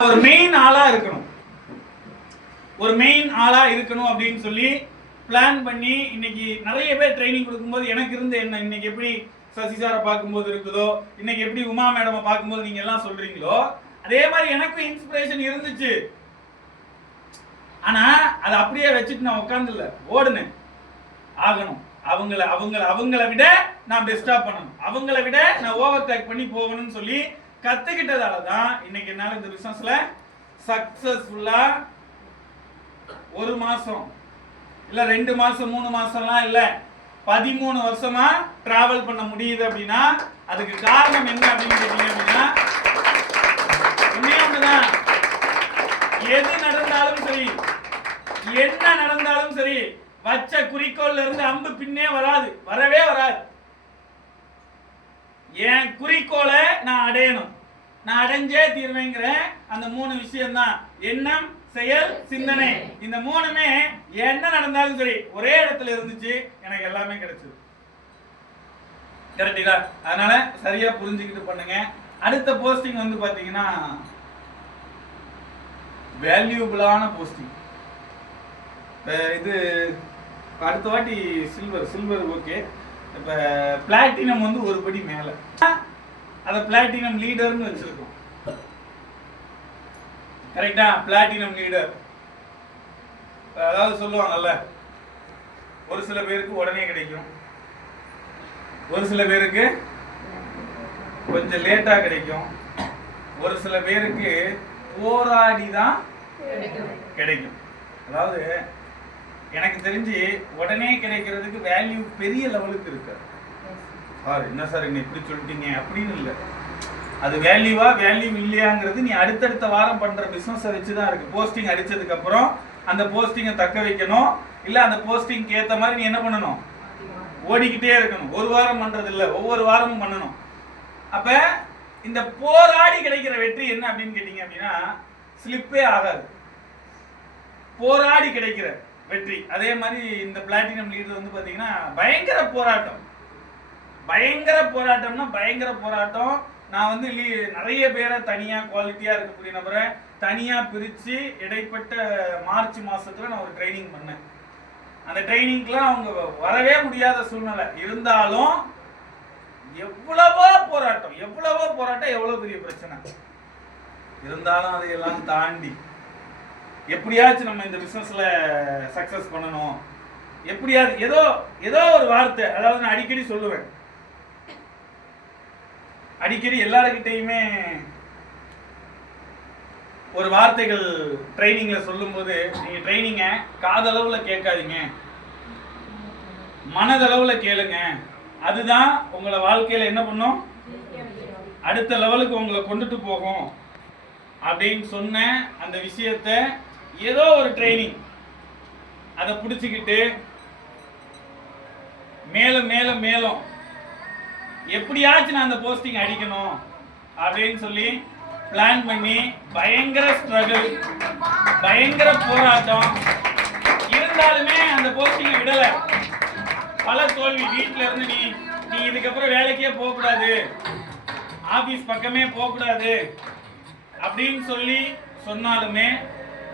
ஒரு மெயின் ஆளா இருக்கணும், ஒரு மெயின் ஆளா இருக்கணும் அப்படின்னு சொல்லி பிளான் பண்ணி இன்னைக்கு நிறைய பேர் ட்ரைனிங் கொடுக்கும்போது எனக்கு இருந்த என்ன இன்னைக்கு எப்படி சசி சாரை பார்க்கும்போது இருக்குதோ, இன்னைக்கு எப்படி உமா மேடமை பார்க்கும்போது நீங்க எல்லாம் சொல்றீங்களோ, அதே மாதிரி எனக்கும் இன்ஸ்பிரேஷன் இருந்துச்சு. ஆனா அதை அப்படியே வச்சுட்டு நான் உட்கார்ந்துல ஓடுனேன். ஆகணும், அவங்கள விட நான் பெஸ்டா பண்ணணும், அவங்கள விட நான் ஓவர் டேக் பண்ணி போகணும்னு சொல்லி கத்துக்கிட்டதால தான் இன்னைக்கு என்னால இந்த பிசினஸ்ல சக்சஸ்ஃபுல்லா 1 மாசம் இல்ல 2 மாசம் 3 மாசம்லாம் இல்ல 13 வருஷமா டிராவல் பண்ண முடியுது. அப்படின்னா அதுக்கு காரணம் என்ன அப்படின்னு கேட்டீங்க அப்படின்னா, ஒண்ணுதான், எது நடந்தாலும் சரி, என்ன நடந்தாலும் சரி, வச்ச குறிக்கோள்ல இருந்து அம்பு பின்னே வராது, வரவே வராது. என் குறிக்கோளை நான் அடையணும், நான் அடைஞ்சே தீர்வேங்கிற அந்த 3 விஷயம் தான் எண்ணம், செயல், சிந்தனை. இந்த 3மே என்ன நடந்தாலும் சரி ஒரே இடத்துல இருந்துச்சு, எனக்கு எல்லாமே கிடைச்சது. கரெக்டா? அதனால சரியா புரிஞ்சுக்கிட்டு பண்ணுங்க. அடுத்த போஸ்டிங் வந்து பாத்தீங்கன்னா வேல்யூபிளான போஸ்டிங். இது அடுத்த வாட்டி சில்வர் ஓகே. இப்ப பிளாட்டினம் வந்து ஒரு படி மேல, அத பிளாட்டினம் லீடர்னு வச்சிருக்கோம். கரெக்டா? Platinum leader. அதாவது சொல்லுவாங்கல்ல, ஒரு சில பேருக்கு உடனே கிடைக்கும், ஒரு சில பேருக்கு கொஞ்சம் லேட்டா கிடைக்கும், ஒரு சில பேருக்கு போராடி தான் கிடைக்கும். அதாவது எனக்கு தெரிஞ்சு உடனே கிடைக்கிறதுக்கு வேல்யூ பெரிய லெவலுக்கு இருக்கு. சார் என்ன சார் என்ன இப்படி சொல்லிட்டீங்க அப்படின்னு இல்லை, அது வேல்யூவா வேல்யூ இல்லையாங்கிறது நீ அடுத்தடுத்த வாரம் பண்ற பிசினஸை வச்சுதான் இருக்கு. போஸ்டிங் அடிச்சதுக்கு அப்புறம் அந்த போஸ்டிங்கை தக்க வைக்கணும், இல்ல அந்த போஸ்டிங்க்கு ஏத்த மாதிரி நீ என்ன பண்ணணும், ஓடிக்கிட்டே இருக்கணும். ஒரு வாரம் பண்றது இல்ல, ஒவ்வொரு வாரமும் பண்ணணும். அப்ப இந்த போராடி கிடைக்கிற வெற்றி என்ன அப்படின்னு கேட்டீங்க அப்படின்னா ஸ்லிப்பே ஆகாது, போராடி கிடைக்கிற வெற்றி. அதே மாதிரி இந்த பிளாட்டினம் லீடர் வந்து பாத்தீங்கன்னா பயங்கர போராட்டம், பயங்கர போராட்டம்னா பயங்கர போராட்டம். நான் வந்து நிறைய பேரை தனியா குவாலிட்டியா இருக்கக்கூடிய நபரை தனியா பிரிச்சு இடைப்பட்ட மார்ச் மாசத்துல நான் ஒரு ட்ரைனிங் பண்ணேன். அந்த ட்ரைனிங்க்குலாம் அவங்க வரவே முடியாத சூழ்நிலை இருந்தாலும் எவ்வளவோ போராட்டம், எவ்வளவு பெரிய பிரச்சனை இருந்தாலும் அதையெல்லாம் தாண்டி எப்படியாச்சும் நம்ம இந்த பிசினஸ்ல சக்சஸ் பண்ணணும், எப்படியாவது ஏதோ ஒரு வார்த்தை. அதாவது நான் அடிக்கடி சொல்லுவேன், அடிக்கடி எல்லாருக்கிட்டையுமே ஒரு வார்த்தைகள் ட்ரைனிங்ல சொல்லும் போது, நீங்க ட்ரைனிங்க காதளவுல கேட்காதீங்க, மனதளவுல கேளுங்க, அதுதான் உங்களை வாழ்க்கையில என்ன பண்ணும், அடுத்த லெவலுக்கு உங்களை கொண்டுட்டு போகும் அப்படின்னு சொன்ன அந்த விஷயத்த ஏதோ ஒரு ட்ரைனிங் அதை பிடிச்சிக்கிட்டு மேலும் மேலும் மேலும் எப்படியாச்சும் நான் அந்த போஸ்டிங் அடிக்கணும் அப்படின்னு சொல்லி பிளான் பண்ணி பயங்கர ஸ்ட்ரகிள், பயங்கர போராட்டம் இருந்தாலுமே அந்த போஸ்டிங்கை விடல. பல தோல்வி, வீட்டுல இருந்து நீ இதுக்கப்புறம் வேலைக்கே போகக்கூடாது, ஆபீஸ் பக்கமே போகக்கூடாது அப்படின்னு சொல்லி சொன்னாலுமே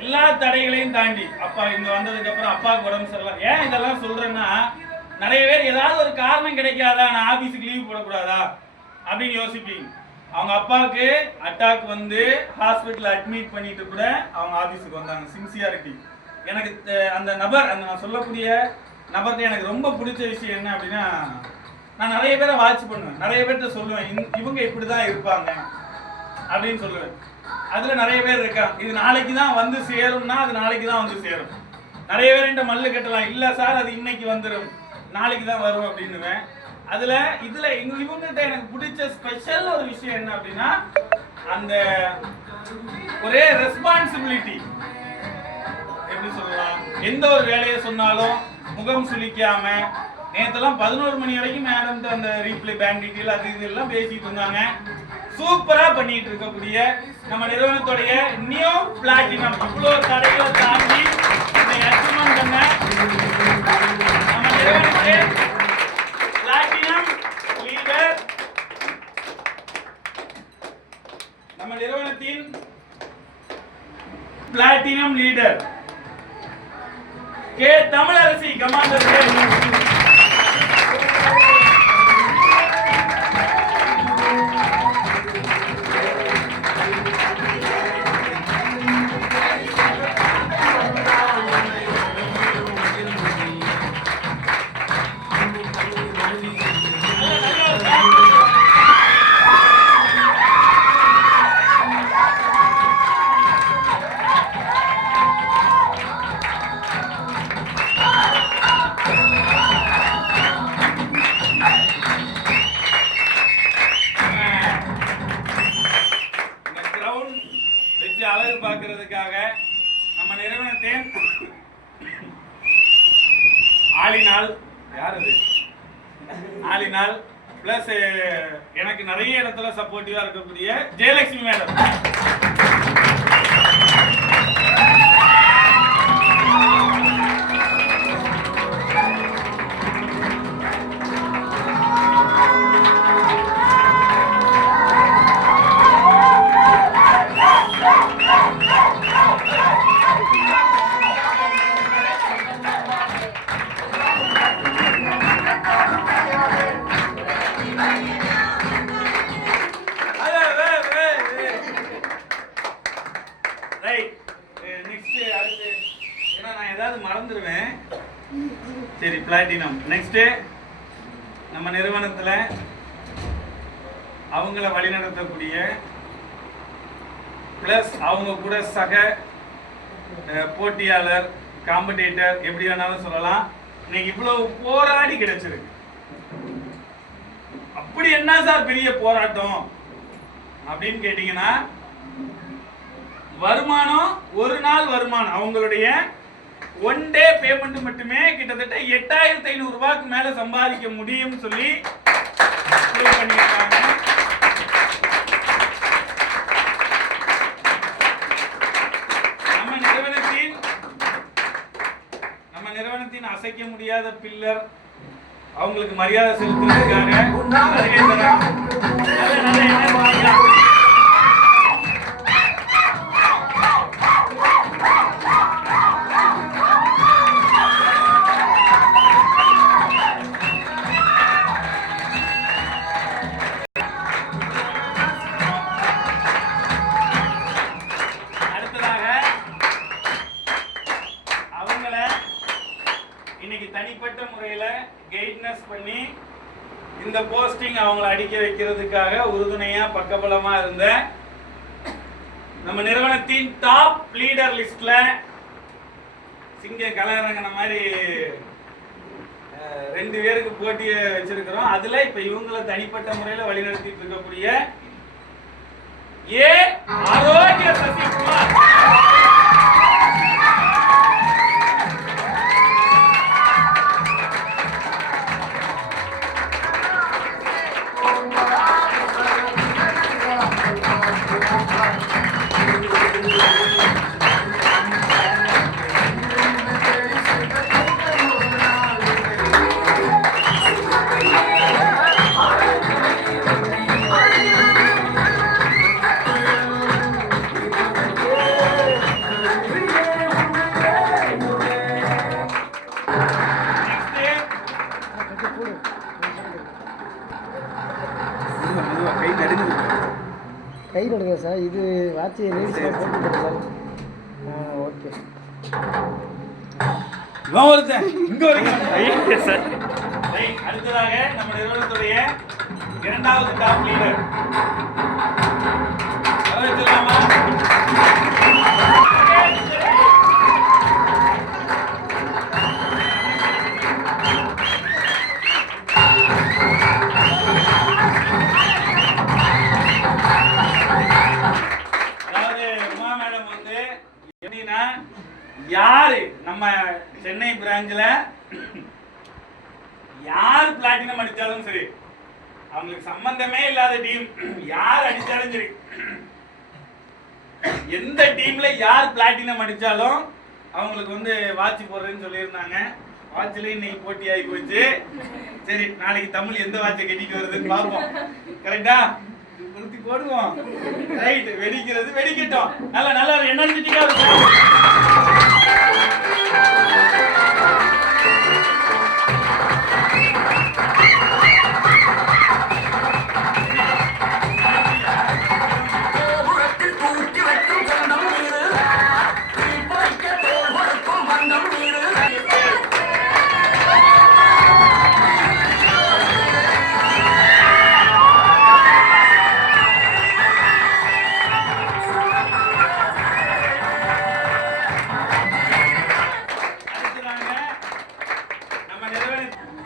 எல்லா தடைகளையும் தாண்டி அப்பா இங்க வந்ததுக்கு அப்புறம் அப்பாவுக்கு உடம்பு சரியில்லை. ஏன் இதெல்லாம் சொல்றேன்னா, நிறைய பேர் ஏதாவது ஒரு காரணம் கிடைக்காதா, நான் ஆபீஸுக்கு லீவ் போடக்கூடாதா அப்படின்னு யோசிப்பீங்க. அவங்க அப்பாவுக்கு அட்டாக் வந்து ஹாஸ்பிட்டல் அட்மிட் பண்ணிட்டு கூட அவங்க ஆபீஸுக்கு வந்தாங்க. சின்சியாரிட்டி. எனக்கு அந்த நான் சொல்லக்கூடிய நபர்கிட்ட எனக்கு ரொம்ப பிடிச்ச விஷயம் என்ன அப்படின்னா, நான் நிறைய பேரை வாட்ச் பண்ணுவேன், நிறைய பேர்கிட்ட சொல்லுவேன் இவங்க இப்படிதான் இருப்பாங்க அப்படின்னு சொல்லுவேன். அதுல நிறைய பேர் இருக்காங்க, இது நாளைக்கு தான் வந்து சேரும்னா அது நாளைக்கு தான் வந்து சேரும். நிறைய பேர் மல்லு கட்டலாம், இல்ல சார் அது இன்னைக்கு வந்துடும், நாளைக்கு தான் வரும் அப்படின்னுவேன். இதுல இவங்ககிட்ட எனக்கு பிடிச்ச ஸ்பெஷல் ஒரு விஷயம் என்ன அப்படின்னா, அந்த ஒரே ரெஸ்பான்சிபிலிட்டி. எப்படி சொல்லலாம், எந்த ஒரு வேலையை சொன்னாலும் முகம் சுளிக்காம, நேத்தெல்லாம் 11 மணி வரைக்கும் மேடம் அந்த ரீப்ளே பேங்க் டீட்டெயில் அது இதெல்லாம் பேசிட்டு இருந்தாங்க. சூப்பரா பண்ணிட்டு இருக்கக்கூடிய நம்ம நிறுவனத்துடைய நியூ பிளாட்டினம் இவ்வளவு தடைகளை தாண்டி இதை அச்சீவ்மெண்ட் பண்ண நம்ம நிறுவனத்துடைய பிளாட்டினம் லீடர், நம்ம நிறுவனத்தின் platinum leader K Tamilarasi. Commander அழகு பார்க்கிறதுக்காக நம்ம நிறுவனத்தின் ஆளினால் யார் அது ஆளினால் பிளஸ் எனக்கு நிறைய இடத்துல சப்போர்ட்டிவா இருக்கக்கூடிய ஜெயலட்சுமி மேடம். மறந்துடுவேன். சரி, பிளாட்டினம். நெக்ஸ்ட் நம்ம நிறுவனத்துல அவங்கள வழிநடத்தக்கூடிய பிளஸ் அவங்க கூட சக போட்டியாளர், காம்படிட்டர், எப்படி வேணாலும் சொல்லலாம். இன்னைக்கு இவ்வளவு போராடி கிடைச்சிருக்கு. அப்படி என்ன சார் பெரிய போராட்டம் அப்படின்னு கேட்டீங்கன்னா, வருமானம் ஒரு நாள் வருமானம் அவங்களுடைய ஒன் டே பேமெண்ட் மட்டுமே கிட்டத்தட்ட 8500 ரூபாய்க்கு மேல சம்பாதிக்க முடியும் சொல்லி பண்ணிருக்காங்க. நம்ம நிறுவனத்தின் அசைக்க முடியாத பில்லர், அவங்களுக்கு மரியாதை செலுத்துறதுக்காக இன்னைக்கு தனிப்பட்ட முறையில கைட்னஸ் பண்ணி இந்த போஸ்டிங் அவங்களை அடிக்க வைக்கிறதுக்காக உறுதுணையா பக்கபலமா இருந்த நம்ம நிறுவனத்தின் டாப் லீடர் லிஸ்ட்ல சிங்க கலரங்கன மாதிரி 2 பேருக்கு போட்டியை வச்சிருக்கிறோம். அதுல இப்ப இவங்களை தனிப்பட்ட முறையில வழிநடத்திட்டு இருக்கக்கூடிய ஏ ஆரோக்கிய சசிகுமார். கை கொடுங்க சார். இது வாட்சி போட்டு சார். ஓகே, அடுத்ததாக நம்ம நிறுவனத்துடைய 2வது டாப் லீடர் யாரு நம்ம சென்னை பிரான்ச்ல யார் பிளாட்டினம் அடிச்சாலும் சரி, அவங்களுக்கு சம்பந்தமே இல்லாத டீம் யார் அடிச்சாலும் சரி, எந்த டீம்ல யார் பிளாட்டினம் அடிச்சாலும் அவங்களுக்கு வாட்ச் போடுறேன்னு சொல்லியிருந்தாங்க. வாட்ச்ல இன்னைக்கு போட்டி ஆகி போச்சு. சரி, நாளைக்கு தமிழ் எந்த வாட்சை கட்டிட்டு வருதுன்னு பார்ப்போம். கரெக்டா? குத்தி போடுவோம். ரைட், வெடிக்கிறது வெடிக்கட்டும். நல்ல ஒரு எனர்ஜெட்டிக்கா இருக்கும்.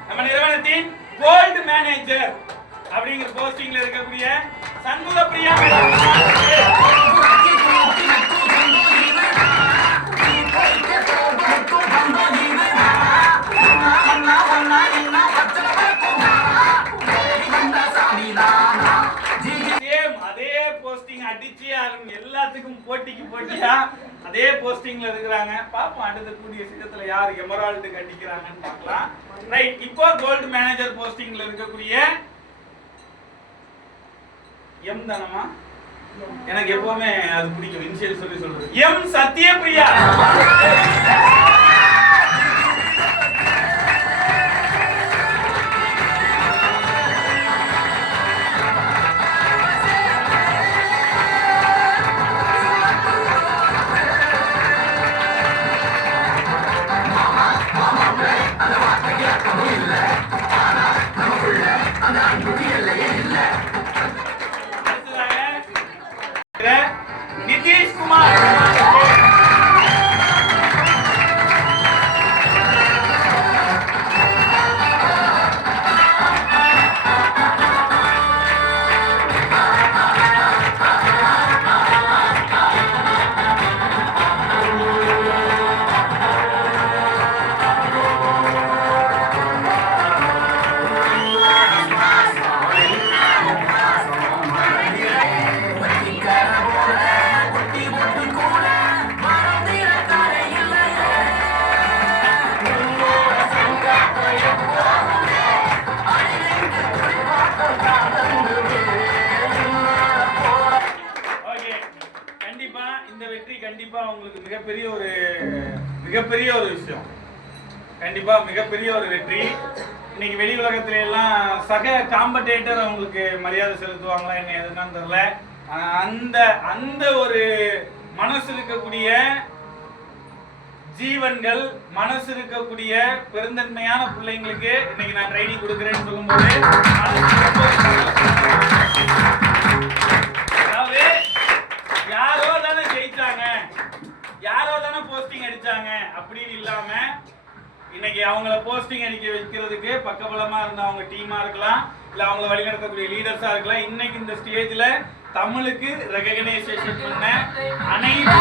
நம்ம நிறுவனத்தின் கோல்டு மேனேஜர் அப்படிங்கிற போஸ்டிங்ல இருக்கக்கூடிய சண்முக பிரியா அதே போஸ்டிங் அடிச்சு எல்லாத்துக்கும் போட்டியா அதே போஸ்டிங்ல இருக்கிறாங்க. பாப்போம் அடுத்த கூடிய சீக்கிரத்துல யார் எமரால்டுக்கு அடிக்கிறாங்கன்னு பார்க்கலாம். ரைட், இப்போ கோல்டு மேனேஜர் போஸ்டிங்ல இருக்கக்கூடிய எம் தானமா, எனக்கு எப்பவுமே அது பிடிக்கும் இனிஷியல் சொல்லி சொல்றது. எம் சத்யபிரியா. நிதிஷ் குமார். கண்டிப்பா உங்களுக்கு மிகப்பெரிய ஒரு விஷயம். கண்டிப்பா மிகப்பெரிய ஒரு வெற்றி. இன்னைக்கு வெளி உலகத்துல எல்லாம் சக காம்படேட்டர் அவங்களுக்கு மரியாதை செலுத்துவாங்களா என்ன எதுன்னு தெரியல. அந்த ஒரு மனசு இருக்கக்கூடிய ஜீவன்கள், மனசு இருக்கக்கூடிய பெருந்தன்மையான பிள்ளைங்களுக்கு இன்னைக்கு நான் ட்ரைனிங் கொடுக்குறேன்னு சொல்லும்போது அதாவது யாரோ தானே ஜெயிச்சாங்க, யாரோ தானே போஸ்டிங் அடிச்சாங்க அப்படின்னு இல்லாம இன்னைக்கு அவங்கள போஸ்டிங் அடிக்க வைக்கிறதுக்கு பக்கபலமா இருந்த அவங்க டீமா இருக்கலாம், இல்ல அவங்கள வழிநடத்தக்கூடிய லீடர்ஸா இருக்கலாம். இன்னைக்கு இந்த ஸ்டேஜ்ல தமிழுக்கு ரெகக்னைசேஷன் பண்ண அனைத்து